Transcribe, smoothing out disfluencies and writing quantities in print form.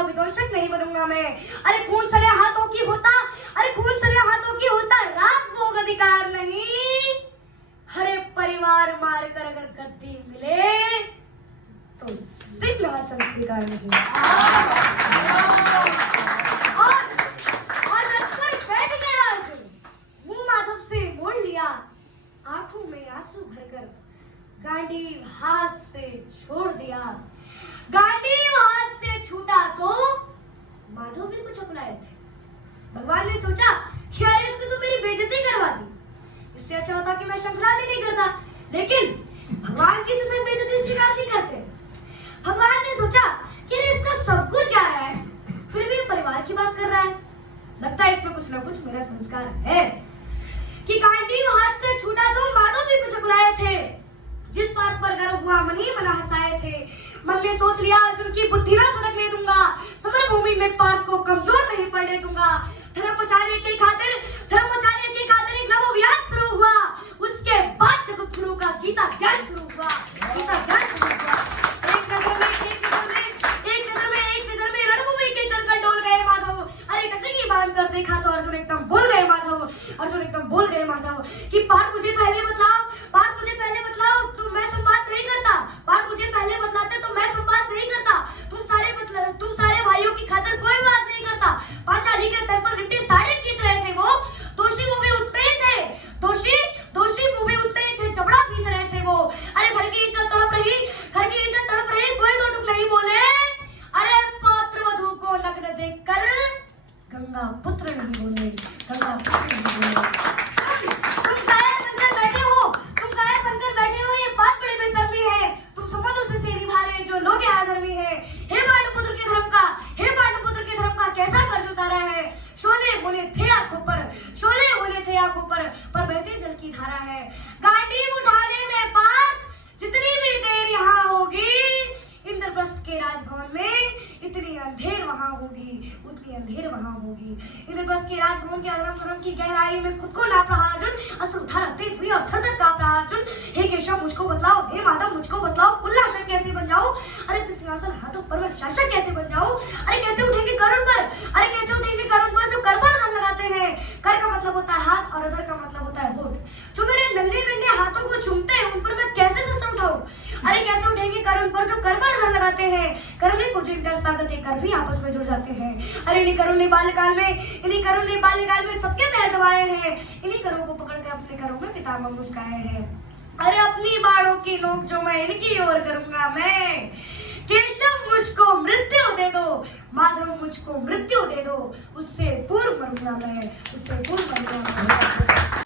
का विध्वंसक नहीं बनूंगा मैं। अरे खून सरे हाथों की होता, अरे खून सरे हाथों की होता राजभोग अधिकार नहीं। हरे परिवार मार कर अगर गद्दी मिले तो सिंहासन स्वीकार नहीं। और रथ पर बैठ गया अर्जुन, मुंह माधव से मोड़ लिया, आंखों में आंसू भरकर गांडीव हाथ से छोड़ दिया। गांडीव हाथ से छूटा तो माधव भी कुछ अपनाए थे। भगवान ने सोचा कि अरे इसने तो मेरी बेइज्जती करवा दी, इससे अच्छा होता कि मैं शंखनाद ही नहीं करता। लेकिन भगवान किसी से बेइज्जती स्वीकार नहीं करते। भगवान ने सोचा कि अरे इसका सब कुछ जा रहा है, फिर भी परिवार की बात कर रहा है, लगता है इसमें कुछ ना कुछ मेरा संस्कार है। कि गांडीव हाथ से छूटा तो माधव भी कुछ अपनाए थे। जिस बात पर गर्व हुआ मन ही मना हंसाए थे। मन ने सोच लिया अर्जुन की बुद्धि ना सड़कने दूंगा, समर भूमि में पाप को कमजोर नहीं पड़ने दूंगा। धर्मचार्य की खातिर एक नव अभियान शुरू हुआ। उसके बाद जगतगुरु का गीता ज्ञान शुरू हुआ। एक नजर में रणभूमि के कण डोल गए माधव। अरे टकरी बांध कर देखा तो अर्जुन एकदम बोल गए माधव कि बात मुझे पहले बतलाओ, तुम मैं संवाद नहीं करता। बात मुझे पहले बतलाते तो मैं संवाद नहीं करता। तुम सारे भाइयों की खातिर कोई बात नहीं करता। पांचाली के तल पर लिपटी साड़ी खींच रहे थे वो, दोषी वो भी उतने ही थे। दोषी वो भी उतने ही थे, जबड़ा खींच रहे थे वो। अरे घर की इज्जत तड़प रही, कोई दो टुक नहीं बोले। अरे पौत्र वधू को नग्न देखकर गंगा पुत्र नहीं बोले। तुम बैठे हो, ये बात बड़ी बेशर्मी है। तुम समझो से निभा रहे जो लोग यहाँ धर्मी है। हे पांडुपुत्र के धर्म का कैसा कर्ज उतारा है। शोले होने थे आंखों पर बहते जल की धारा है। गांडीव उठाने में पार्थ जितनी भी देर यहाँ होगी, इंद्रप्रस्थ के राजभवन में इतनी अंधेर वहां होगी, उतनी अंधेर वहां होगी। इंद्रप्रस्थ के राजभवन के अधर्म की गहराई में खुद को नाप रहा अर्जुन, अश्रुधारा तेज हुई और थर-थर कांप रहा अर्जुन। हे केशव मुझको बतलाओ, हे माधव मुझको बतलाओ, कुल्लाशन कैसे बन जाऊं। अरे सिंहासन हाथों पर मैं शासक कैसे बन जाऊं। अरे कैसे उठेंगे करुण पर जो कर पर धन लगाते हैं। कर का मतलब होता है हाथ और अधर का मतलब होता है होठ। जो मेरे नन्हे हाथों को चूमते हैं उन पर मैं कैसे सिस्टम उठाऊं। अरे कैसे उठेंगे करुण पर जो कर पर धन लगाते हैं। करुण को जो इनका स्वागत कर भी आपस में जुड़ जाते हैं। अरे इन्हीं करुण ने बाल्यकाल में सबके पैर दबाए हैं। इन्हीं करों को पकड़कर अपने करों में पितामह मुस्काए हैं। अरे अपनी बाणों की नोक जो मैं इनकी ओर करूंगा मैं। केशव मुझको मृत्यु दे दो, माधव मुझको मृत्यु दे दो, उससे पूर्व मरूंगा मैं, उससे पूर्व